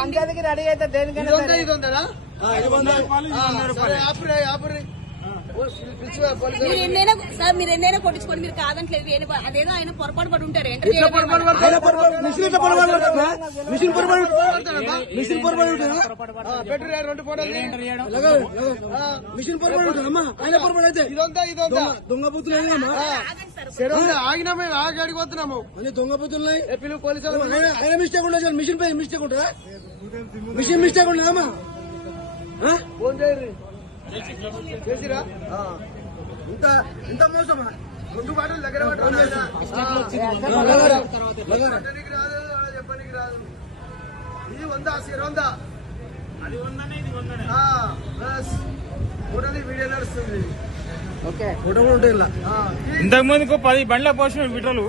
పంచాయతీకి రెడీ అయితే దేనికైనా మీరు ఎన్నైనా కొట్టించుకోండి, మీరు కాదంటలేదు. అదేదో ఆయన పొరపాటు పడి ఉంటారు. దొంగ బుద్ధులు ఆగినామే ఆగి అడిగిపోతున్నాము దొంగ బుద్ధులు పిల్లలు పోలీసులు ఆయన మిస్టేక్ ఉండదు. మిషన్ పై మిస్టేక్ ఉంటుందా? మిషన్ మిస్టేక్ ఉండదమ్మా. ఫోన్ చేయరు చేసిరా ఇంత ఇంత మోసమా? 2 బాటలు దగ్గర చెప్పనికి రాదు, చెప్పనికి రాదు. ఇది 100 అది 100 వీడియో నడుస్తుంది. ఫోటో కూడా ఉంటాయి. ఇంతకు ముందుకు 10 బండ్ల పోసిన విటలు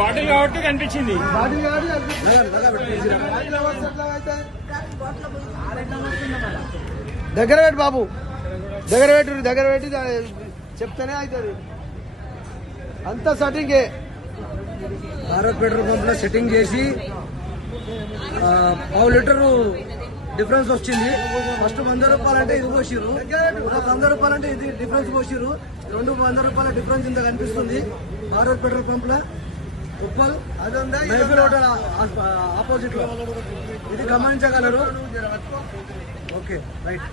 బాటిల్ కాబట్టి కనిపించింది. దగ్గర పెట్టి బాబు, దగ్గర పెట్టి చెప్తానే అవుతుంది. అంతా సెట్టింగే. భారత్ పెట్రోల్ పంప్ లో సెట్టింగ్ చేసి 1/2 లీటరు డిఫరెన్స్ వచ్చింది. ఫస్ట్ 100 రూపాయలు అంటే ఇది పోసిరు, 100 రూపాయలు అంటే ఇది డిఫరెన్స్ పోసిరు. 200 రూపాయల డిఫరెన్స్ ఇంత కనిపిస్తుంది. భారత్ పెట్రోల్ పంప్ లో ఉప్పల్ మైఫిల్ హోటల్ ఆపోజిట్ లో ఇది గమనించగలరు. Okay right.